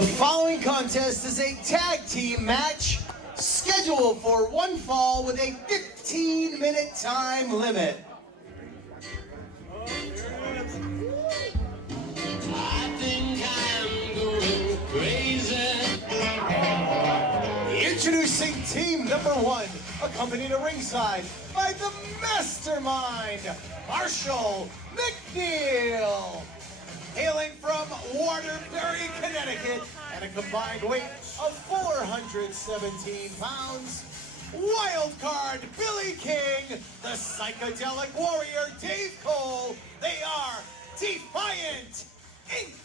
The following contest is a tag team match scheduled for one fall with a 15-minute time limit. I think I'm going crazy. Introducing team number one, accompanied to ringside by the mastermind, Marshall McNeil. Hailing from Waterbury, Connecticut, and a combined weight of 417 pounds, Wildcard Billy King, the Psychedelic Warrior Dave Cole, they are Defiant Inc.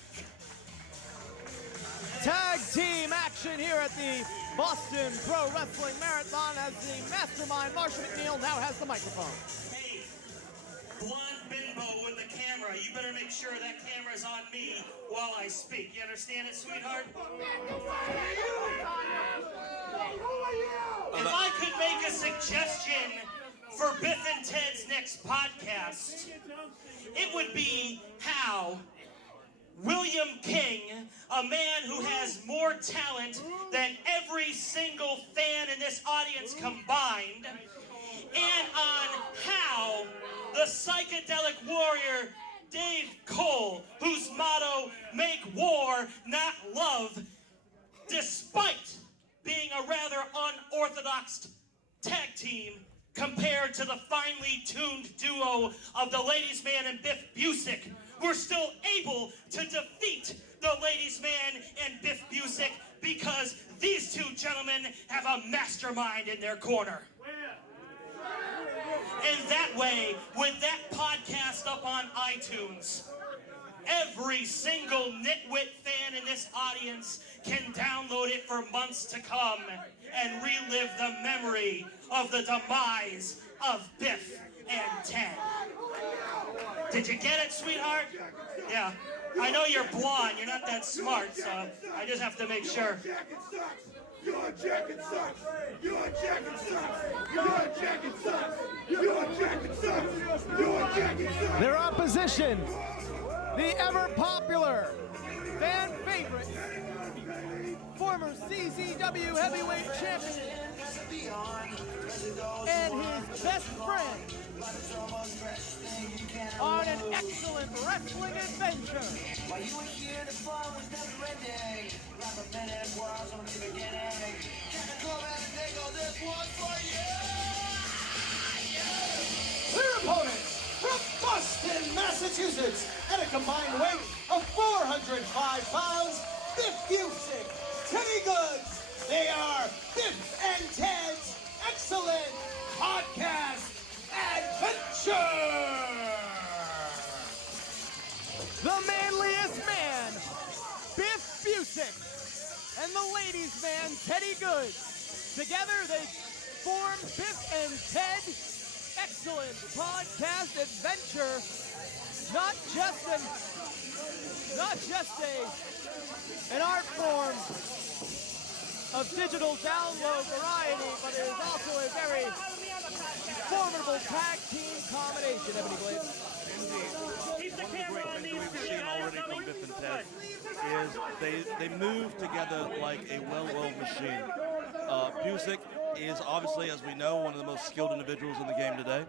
Tag team action here at the Boston Pro Wrestling Marathon as the mastermind Marshall McNeil now has the microphone. Hey, blonde bimbo with the camera, you better make sure that camera's on me while I speak. You understand it, sweetheart? If I could make a suggestion for Biff and Ted's next podcast, it would be how William King, a man who has more talent than every single fan in this audience combined, and on how the Psychedelic Warrior Dave Cole, whose motto, make war, not love, despite being a rather unorthodox tag team compared to the finely tuned duo of the Ladies Man and Biff Busick, we're still able to defeat the Ladies Man and Biff Busick because these two gentlemen have a mastermind in their corner. And that way, with that podcast up on iTunes, every single nitwit fan in this audience can download it for months to come and relive the memory of the demise of Biff and Ted. Did you get it, sweetheart? Yeah. I know you're blonde, you're not that smart, so I just have to make sure. Your jacket sucks! Your jacket sucks! Your jacket sucks! Your jacket sucks! Your jacket sucks! Their opposition, the ever popular, fan favorite, former CZW heavyweight champion, and his best friend on an excellent wrestling adventure. Their opponents from Boston, Massachusetts, at a combined weight of 405 pounds, Biff Busick, Teddy Goods. They are Biff and Ted's Excellent Podcast Adventure. The manliest man, Biff Busick, and the ladies' man, Teddy Goods. Together, they form Biff and Ted Excellent Podcast Adventure. Not just an art form of digital download variety, but it is also a very formidable tag team combination, Ebony Blade. Keep the camera on these two. We've seen already from Biff and Ted is they move together like a well-oiled machine. Busick is obviously, as we know, one of the most skilled individuals in the game today.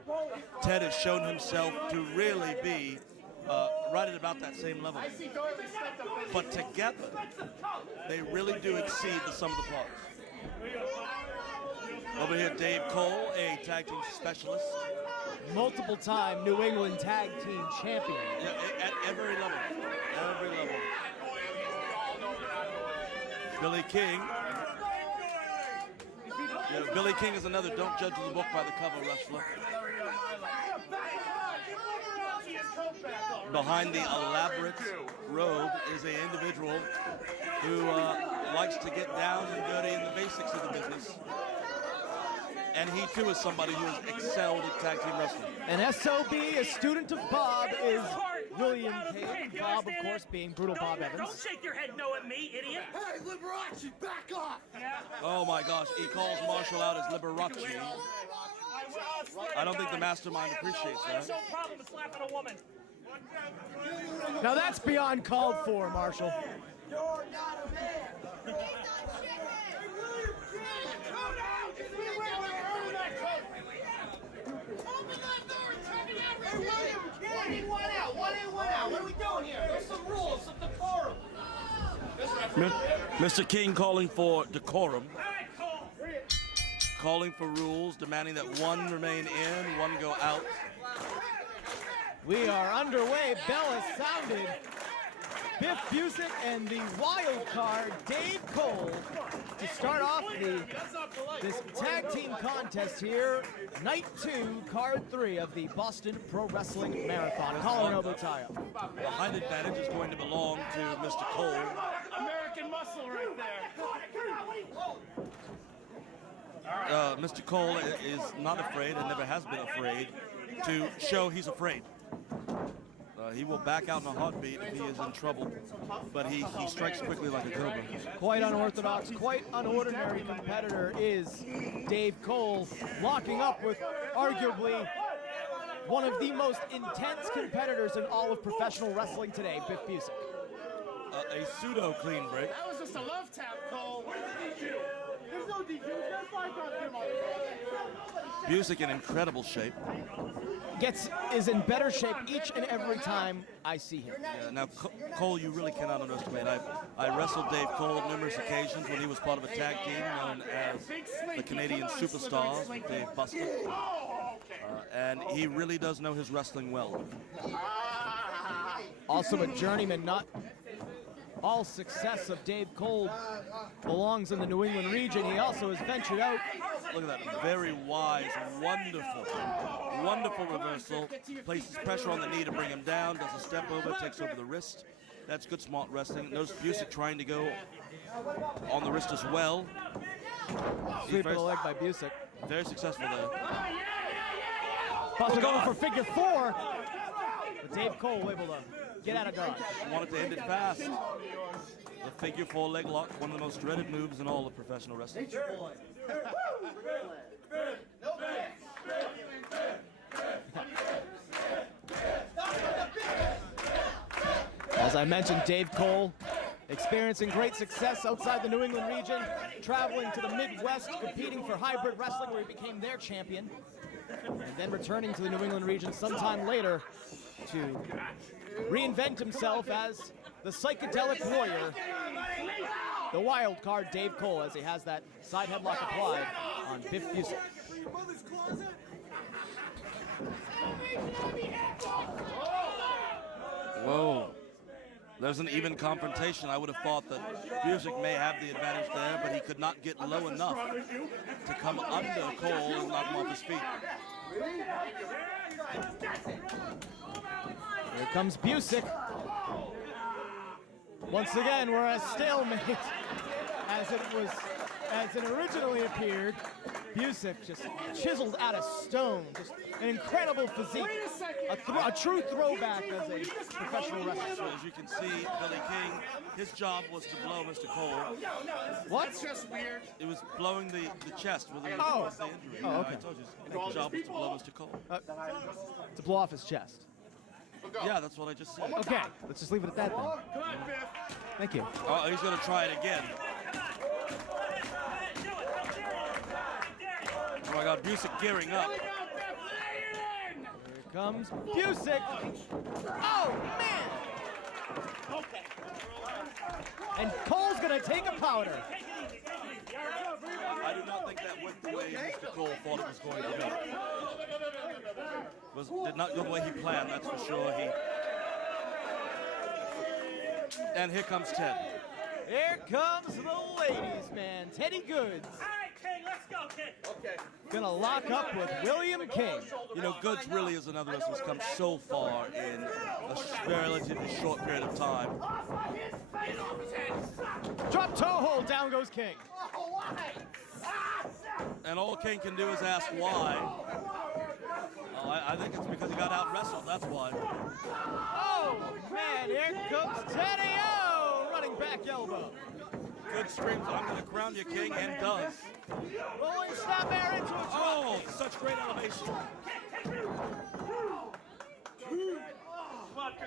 Ted has shown himself to really be right at about that same level. But together, they really do exceed the sum of the parts. Over here, Dave Cole, a tag team specialist. Multiple-time New England Tag Team Champion. Yeah, at every level. Every level. Billy King. Yeah, Billy King is another don't judge the book by the cover wrestler. Behind the elaborate robe is an individual who likes to get down and dirty in the basics of the business. And he too is somebody who has excelled at tag team wrestling. And SOB, a student of Bob, is William Cage. Bob, of course, being Brutal Bob Evans. Don't shake your head no at me, idiot. Hey, Liberace, back off! Oh my gosh, he calls Marshall out as Liberace. I don't think the mastermind appreciates that. No problem with slapping a woman. Now that's beyond called for, Marshall. You're not a man. He's on chicken. Go down. Open that door and tell me Hey, everything. William, one in, one out. One in, one out. What are we doing here? There's some rules, some decorum. Mr. King calling for decorum. Calling for rules, demanding that one remain in, one go out. We are underway. Bell has sounded. Biff Busick and the wild card, Dave Cole, to start off this tag team contest here. Night 2, card 3 of the Boston Pro Wrestling Marathon. Collar and elbow tie-up. The height advantage is going to belong to Mr. Cole. American muscle right there. Mr. Cole is not afraid and never has been afraid to show he's afraid. He will back out in a heartbeat if he is in trouble, but he strikes quickly like a cobra. Quite unorthodox, quite unordinary competitor is Dave Cole, locking up with arguably one of the most intense competitors in all of professional wrestling today, Biff Busick. A pseudo clean break. That was just a love tap, Cole. There's no DQ. There's five Busick in incredible shape. Is in better shape each and every time I see him. Yeah, now, Cole, you really cannot underestimate. I wrestled Dave Cole on numerous occasions when he was part of a tag team known as the Canadian Superstars with Dave Buster. And he really does know his wrestling well. Also a journeyman. Not all success of Dave Cole belongs in the New England region. He also has ventured out. Look at that, very wise, wonderful reversal. Places pressure on the knee to bring him down, does a step over, takes over the wrist. That's good, smart wrestling. Notice Busick trying to go on the wrist as well. Sweep of the leg by Busick. Very successful there. Buster going for figure 4. But Dave Cole able to get out of dodge. Wanted to end it fast. The figure 4 leg lock, one of the most dreaded moves in all of professional wrestling. As I mentioned, Dave Cole experiencing great success outside the New England region, traveling to the Midwest, competing for hybrid wrestling where he became their champion, and then returning to the New England region sometime later to reinvent himself as the psychedelic warrior, the wild card Dave Cole, as he has that side headlock applied on Biff Busick. Whoa. There's an even confrontation. I would have thought that Busick may have the advantage there, but he could not get low enough to come under Cole and knock him off his feet. Here comes Busick. Once again, we're at a stalemate as it originally appeared. Busick just chiseled out of stone. Just an incredible physique. A true throwback as a professional wrestler. So as you can see, Billy King, his job was to blow Mr. Cole. What? That's just weird. It was blowing the chest with the injury. Oh, okay. I told you, his job was to blow Mr. Cole. To blow off his chest. Yeah, that's what I just said. Okay, let's just leave it at that then. Come on, Biff. Thank you. Oh, he's going to try it again. Oh my God, Busick gearing up. Here Comes Busick. Oh, man! And Cole's gonna take a powder. I do not think that went the way Mr. Cole thought it was going to go. Did not go the way he planned, that's for sure. And here comes Ted. Here comes the ladies' man, Teddy Goods. All right, King, let's go, King. Okay. Gonna lock up with William King. You know, Goods really is another wrestler who's come so far in a relatively short period of time. Drop toe hold, down goes King. And all King can do is ask why. I think it's because he got out wrestled, that's why. Oh, man, here comes Teddy O! Running back elbow. Good screams, I'm going to crown you king, and does. Rolling snap air into a drop. Oh, such great elevation.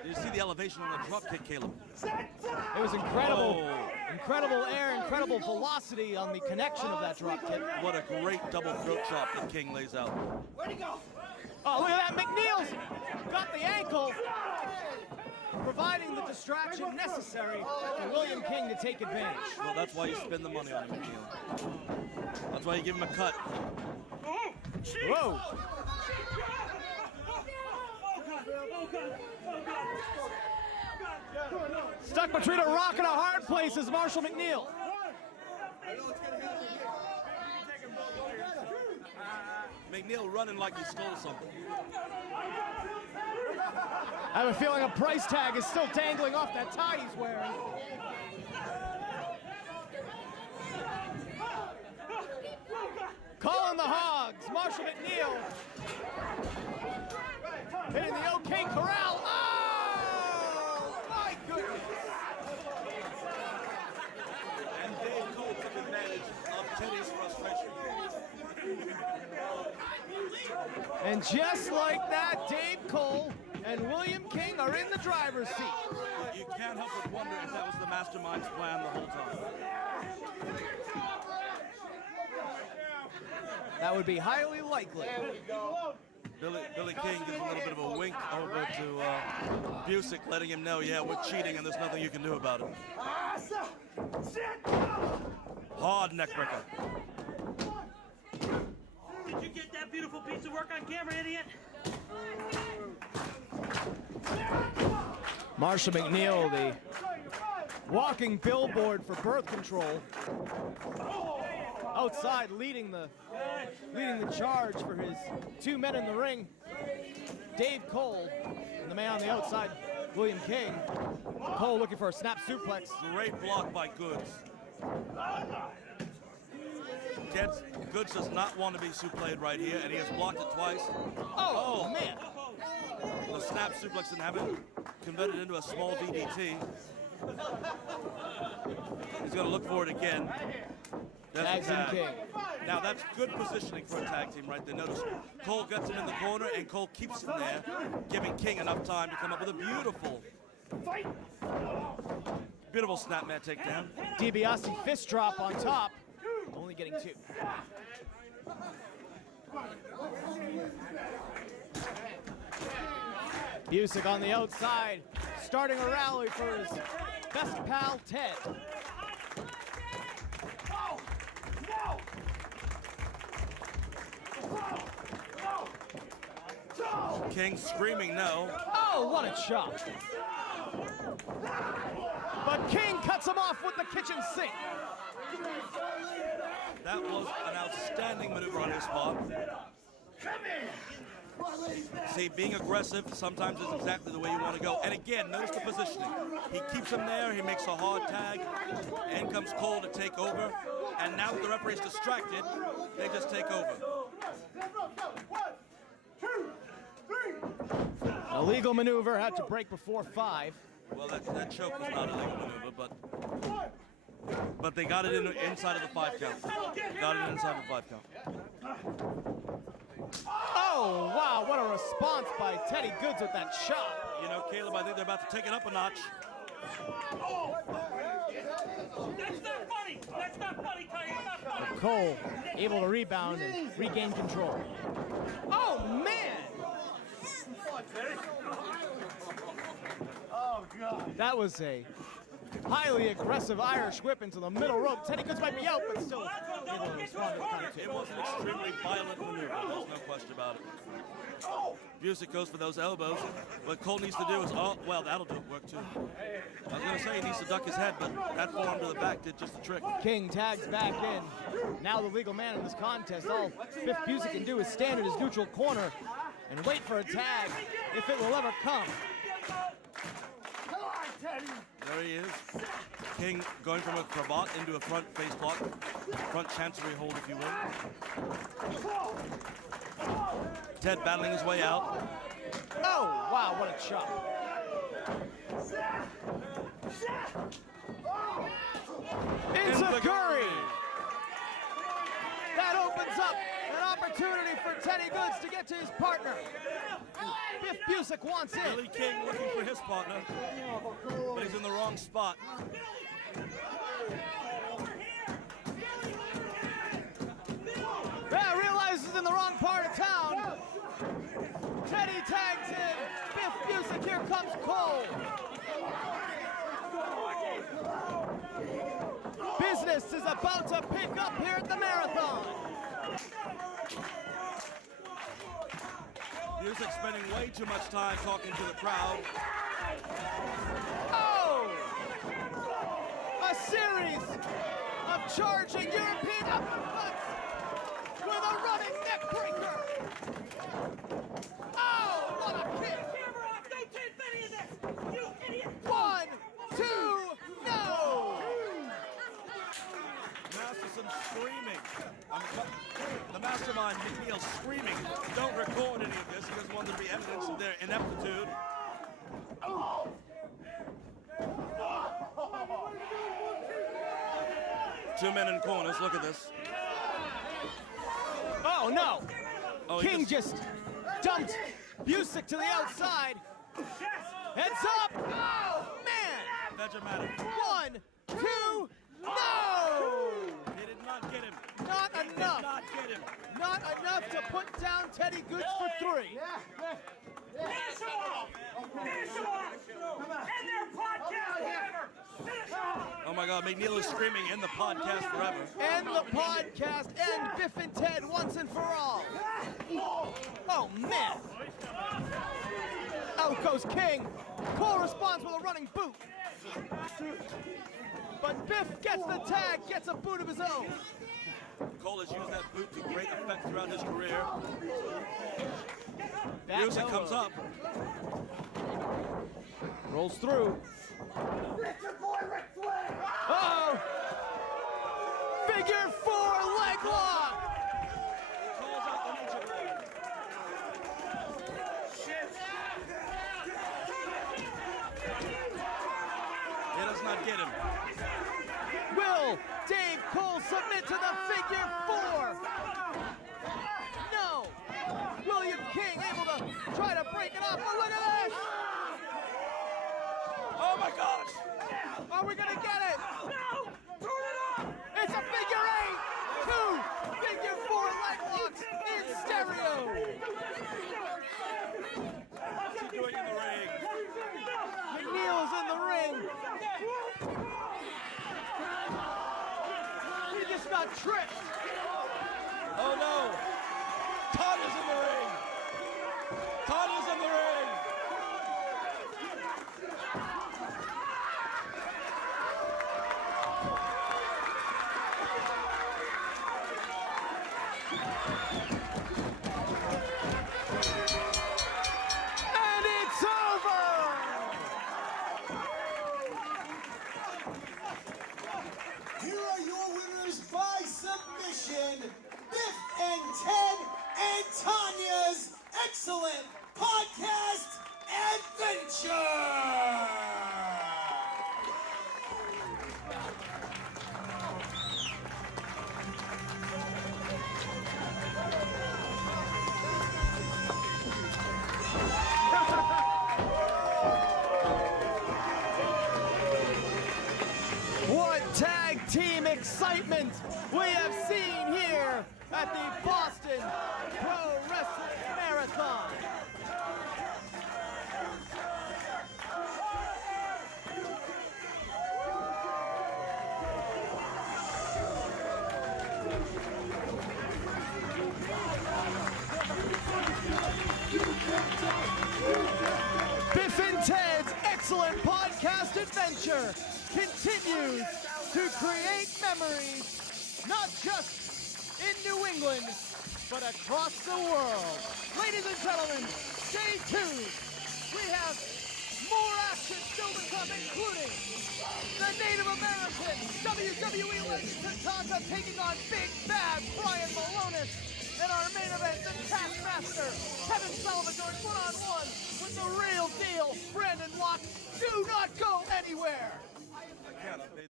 You see the elevation on the drop kick, Caleb. It was incredible. Incredible air, incredible velocity on the connection of that drop kick. What a great double throat chop that King lays out. Oh, look at that. McNeil's got the ankle, providing the distraction necessary for William King to take advantage. Well, that's why you spend the money on him, McNeil. That's why you give him a cut. Whoa. Stuck between a rock and a hard place is Marshall McNeil. McNeil running like he stole something. I have a feeling a price tag is still dangling off that tie he's wearing. Calling the hogs, Marshall McNeil. Hitting the OK Corral. Oh, my goodness. And Dave Cole took advantage of Teddy's frustration. And just like that, Dave Cole and William King are in the driver's seat. You can't help but wonder if that was the mastermind's plan the whole time. That would be highly likely. Billy King gives a little bit of a wink over to Busick, letting him know, yeah, we're cheating and there's nothing you can do about it. Hard neckbreaker. Did you get that beautiful piece of work on camera, idiot? Marshall McNeil, the walking billboard for birth control, outside leading the charge for his two men in the ring, Dave Cole, and the man on the outside, William King. Cole looking for a snap suplex. Great block by Goods. Goods does not want to be supplayed right here, and he has blocked it twice. Oh man. The snap suplex didn't have it converted into a small DDT. He's going to look for it again. Tags in King. Now that's good positioning for a tag team right there. Notice Cole gets him in the corner and Cole keeps him there, giving King enough time to come up with a beautiful snapmare takedown. DiBiase fist drop on top, only getting two. Busick on the outside, starting a rally for his best pal, Ted. King screaming no. Oh, what a chop. But King cuts him off with the kitchen sink. That was an outstanding maneuver on his part. See, being aggressive sometimes is exactly the way you want to go. And again, notice the positioning. He keeps him there, he makes a hard tag. In comes Cole to take over. And now that the referee's distracted, they just take over. A legal maneuver had to break before 5. Well, that choke was not a legal maneuver, but they got it inside of the 5 count. Got it inside the 5 count. Oh, wow, what a response by Teddy Goods with that shot. You know, Caleb, I think they're about to take it up a notch. That's not funny! That's not funny, Ty! It's not funny! Cole able to rebound and regain control. Oh, man! Oh, God. That was a highly aggressive Irish whip into the middle rope. Teddy Goods might be out, but still able to respond to the count. It was an extremely violent maneuver. There's no question about it. Busick goes for those elbows. What Cole needs to do is, oh, well, that'll do work too. I was going to say he needs to duck his head, but that forearm to the back did just the trick. King tags back in. Now the legal man in this contest. All Biff Busick can do is stand in his neutral corner and wait for a tag, if it will ever come. There he is. King going from a cravat into a front face block. Front chancery hold, if you will. Ted battling his way out. Oh, wow, what a chop. Curry. That opens up an opportunity for Teddy Goods to get to his partner. Biff Busick wants in. Billy King looking for his partner, but he's in the wrong spot. Yeah, realizes he's in the wrong part of town. Teddy tags in. Biff Busick, here comes Cole. Business is about to pick up here at the marathon. Busick spending way too much time talking to the crowd. Oh! A series of charging European uppercuts with a running neck breaker. Oh, what a kick! One, two, no! Masterson screaming. The mastermind, McNeil, screaming. Don't record any of this. He doesn't want there to be evidence of their ineptitude. Two men in corners. Look at this. Oh, no! Oh, King just dumped Busick to the outside. Heads up! Oh, man! That dramatic. One, two, no! He did not get him. Not He did enough. not get him. Not enough to put down Teddy Goods for 3. Finish him off! Finish him off! And their podcast forever! Finish him off! Oh my God, McNeil is screaming in the podcast forever. End the podcast, end Biff and Ted once and for all. Oh, man. Out goes King. Cole responds with a running boot. But Biff gets the tag, gets a boot of his own. Cole has used that boot to great effect throughout his career. Back Busick comes elbow. up. Rolls through. Uh-oh. Figure 4 leg lock. Calls out the luchador. He does not get him. Will Dave Cole submit to the figure 4? No. William King able to try to break it off. Oh, look at this. Oh my gosh! Are we going to get it? No! Turn it off! It's a figure 8. 2 figure 4 leg locks in stereo. What's he doing in the ring? McNeil's in the ring. He just got tripped. Oh no! Tanya's in the ring! Tanya's in the ring! And it's over. Here are your winners by submission, Biff and Ted and Tanya's excellent podcast adventure! What tag team excitement we have seen here at the Boston Pro Wrestling Marathon. Biff and Ted's excellent podcast adventure continues to create memories, not just in New England, but across the world. Ladies and gentlemen, stay tuned. We have more action still to come, including the Native American WWE legend Tatanka taking on Big Bad Brian Malonis. And our main event, the Taskmaster, Kevin Salvador, one-on-one with the real deal, Brandon Locke. Do not go anywhere. I can't.